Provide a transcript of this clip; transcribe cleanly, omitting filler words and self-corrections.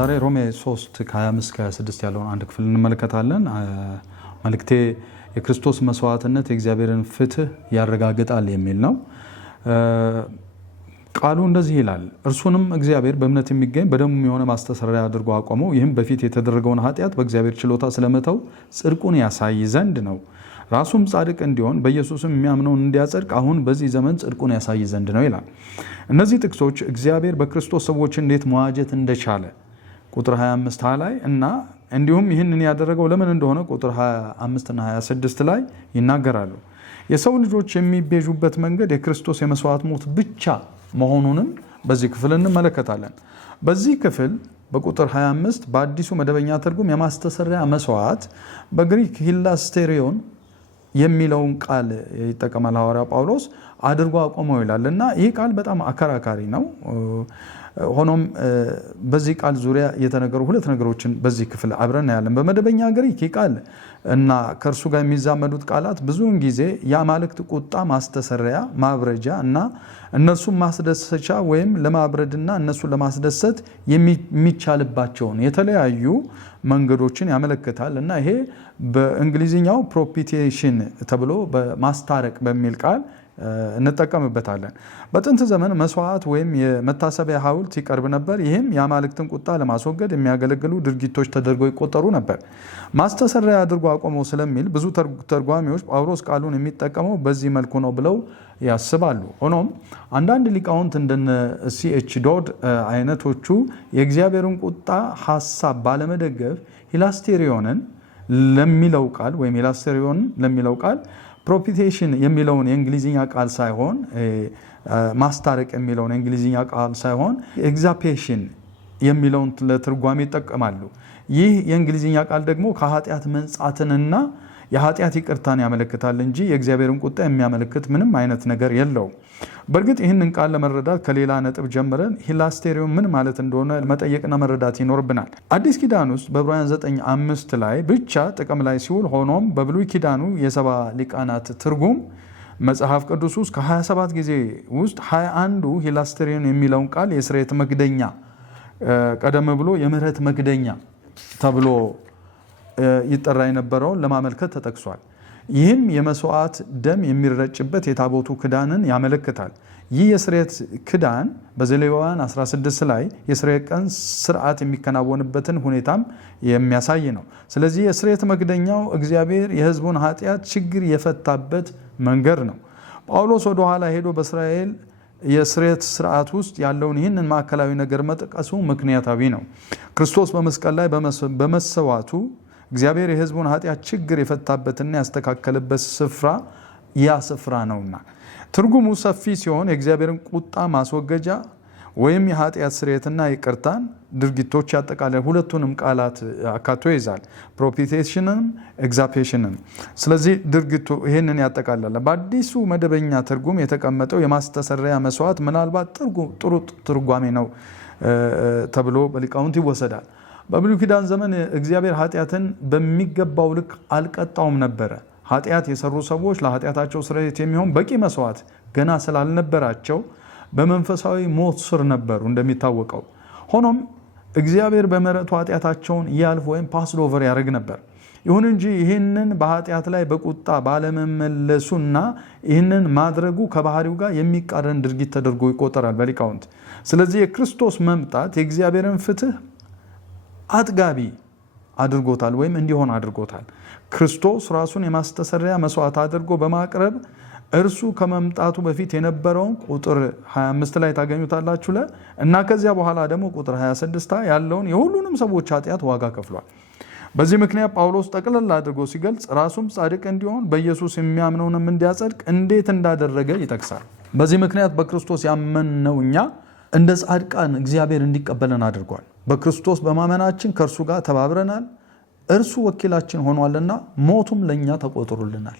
ዛሬ ሮሜ 3 ከ25-26 ያለውን አንድ ክፍል እንመለከታለን። መልእክቴ የክርስቶስ መስዋዕትነት የእግዚአብሔርን ፍትህ ያረጋግጣል የሚል ነው። ቃሉ እንደዚህ ይላል፣ እርሱንም እግዚአብሔር በእምነት የሚገኝ በደሙ የሆነ ማስተሰሪያ አድርጎ አቆመው። ይህም በፊት የተደረገውን ኃጢአት በእግዚአብሔር ችሎታ ስለመተው ጽድቁን ያሳይ ዘንድ ነው። ራሱም ጻድቅ እንዲሆን በኢየሱስም የሚያምነውን እንዲያጸድቅ አሁን በዚህ ዘመን ጽድቁን ያሳይ ዘንድ ነው ይላል። እነዚህ ጥቅሶች እግዚአብሔር በክርስቶስ ሰዎች እንዴት መዋጀት እንደቻለ ቁጥር 25 ላይ እና እንዲሁም ይህንን ያደረገው ለምን እንደሆነ ቁጥር 25 እና 26 ላይ ይናገራሉ። የሰው ልጆች የሚቤዡበት መንገድ የክርስቶስ የመስዋዕት ሞት ብቻ መሆኑንም በዚህ ክፍል እንመለከታለን። በዚህ ክፍል በቁጥር 25 በአዲሱ መደበኛ ትርጉም የማስተሰሪያ መስዋዕት በግሪክ ሂላስቴሪዮን የሚለውን ቃል ይጠቀማል ሐዋርያው ጳውሎስ አድርጎ አቆመው ይላል እና ይህ ቃል በጣም አከራካሪ ነው። ሆኖም በዚህ ቃል ዙሪያ የተነገሩ ሁለት ነገሮችን በዚህ ክፍል አብረን እናያለን። በመደበኛ ግሪክ ይህ ቃል እና ከእርሱ ጋር የሚዛመዱት ቃላት ብዙውን ጊዜ የአማልክት ቁጣ ማስተሰሪያ፣ ማብረጃ እና እነርሱን ማስደሰቻ ወይም ለማብረድና እነሱን ለማስደሰት የሚቻልባቸውን የተለያዩ መንገዶችን ያመለክታል እና ይሄ በእንግሊዝኛው ፕሮፒቲሽን ተብሎ በማስታረቅ በሚል ቃል እንጠቀምበታለን። በጥንት ዘመን መስዋዕት ወይም የመታሰቢያ ሐውልት ይቀርብ ነበር። ይህም የአማልክትን ቁጣ ለማስወገድ የሚያገለግሉ ድርጊቶች ተደርገው ይቆጠሩ ነበር። ማስተሰሪያ አድርጎ አቆመው ስለሚል ብዙ ተርጓሚዎች ጳውሎስ ቃሉን የሚጠቀመው በዚህ መልኩ ነው ብለው ያስባሉ። ሆኖም አንዳንድ ሊቃውንት እንደነ ሲኤች ዶድ አይነቶቹ የእግዚአብሔርን ቁጣ ሐሳብ ባለመደገፍ ሂላስቴሪዮንን ለሚለው ቃል ወይም ሂላስቴሪዮን ለሚለው ቃል ፕሮፒቴሽን የሚለውን የእንግሊዝኛ ቃል ሳይሆን ማስታረቅ የሚለውን የእንግሊዝኛ ቃል ሳይሆን ኤግዛፔሽን የሚለውን ለትርጓሜ ይጠቀማሉ። ይህ የእንግሊዝኛ ቃል ደግሞ ከኃጢአት መንጻትንና የኃጢአት ይቅርታን ያመለክታል እንጂ የእግዚአብሔርን ቁጣ የሚያመለክት ምንም አይነት ነገር የለውም። በእርግጥ ይህንን ቃል ለመረዳት ከሌላ ነጥብ ጀምረን ሂላስቴሪዮን ምን ማለት እንደሆነ መጠየቅና መረዳት ይኖርብናል። አዲስ ኪዳን ውስጥ በዕብራውያን 9:5 ላይ ብቻ ጥቅም ላይ ሲውል፣ ሆኖም በብሉይ ኪዳኑ የሰባ ሊቃናት ትርጉም መጽሐፍ ቅዱስ ውስጥ ከ27 ጊዜ ውስጥ 21ዱ ሂላስቴሪዮን የሚለውን ቃል የስርየት መክደኛ፣ ቀደም ብሎ የምህረት መክደኛ ተብሎ ይጠራ የነበረውን ለማመልከት ተጠቅሷል። ይህም የመስዋዕት ደም የሚረጭበት የታቦቱ ክዳንን ያመለክታል። ይህ የስርየት ክዳን በዘሌዋውያን 16 ላይ የስርየት ቀን ስርዓት የሚከናወንበትን ሁኔታም የሚያሳይ ነው። ስለዚህ የስርየት መክደኛው እግዚአብሔር የሕዝቡን ኃጢአት ችግር የፈታበት መንገድ ነው። ጳውሎስ ወደ ኋላ ሄዶ በእስራኤል የስርየት ስርዓት ውስጥ ያለውን ይህንን ማዕከላዊ ነገር መጥቀሱ ምክንያታዊ ነው። ክርስቶስ በመስቀል ላይ በመሰዋቱ እግዚአብሔር የሕዝቡን ኃጢአት ችግር የፈታበትና ያስተካከለበት ስፍራ ያ ስፍራ ነውና። ትርጉሙ ሰፊ ሲሆን የእግዚአብሔርን ቁጣ ማስወገጃ ወይም የኃጢአት ስርየትና ይቅርታን ድርጊቶች ያጠቃልላል። ሁለቱንም ቃላት አካቶ ይዛል፣ ፕሮፒቴሽንን ኤግዛፔሽንን። ስለዚህ ድርጊቱ ይህንን ያጠቃልላል። በአዲሱ መደበኛ ትርጉም የተቀመጠው የማስተሰሪያ መስዋዕት ምናልባት ጥሩ ትርጓሜ ነው ተብሎ በሊቃውንት ይወሰዳል። በብሉይ ኪዳን ዘመን እግዚአብሔር ኃጢአትን በሚገባው ልክ አልቀጣውም ነበረ። ኃጢአት የሰሩ ሰዎች ለኃጢአታቸው ስርየት የሚሆን በቂ መስዋዕት ገና ስላልነበራቸው በመንፈሳዊ ሞት ስር ነበሩ እንደሚታወቀው። ሆኖም እግዚአብሔር በምሕረቱ ኃጢአታቸውን ያልፍ ወይም ፓስድ ኦቨር ያደርግ ነበር። ይሁን እንጂ ይህንን በኃጢአት ላይ በቁጣ ባለመመለሱና ይህንን ማድረጉ ከባህሪው ጋር የሚቃረን ድርጊት ተደርጎ ይቆጠራል በሊቃውንት። ስለዚህ የክርስቶስ መምጣት የእግዚአብሔርን ፍትህ አጥጋቢ አድርጎታል ወይም እንዲሆን አድርጎታል። ክርስቶስ ራሱን የማስተሰሪያ መስዋዕት አድርጎ በማቅረብ እርሱ ከመምጣቱ በፊት የነበረውን ቁጥር 25 ላይ ታገኙታላችሁ እና ከዚያ በኋላ ደግሞ ቁጥር 26 ያለውን የሁሉንም ሰዎች ኃጢአት ዋጋ ከፍሏል። በዚህ ምክንያት ጳውሎስ ጠቅለል አድርጎ ሲገልጽ ራሱም ጻድቅ እንዲሆን በኢየሱስ የሚያምነውንም እንዲያጸድቅ እንዴት እንዳደረገ ይጠቅሳል። በዚህ ምክንያት በክርስቶስ ያመንነው እኛ እንደ ጻድቃን እግዚአብሔር እንዲቀበለን አድርጓል። በክርስቶስ በማመናችን ከእርሱ ጋር ተባብረናል። እርሱ ወኪላችን ሆኗልና ሞቱም ለእኛ ተቆጥሮልናል።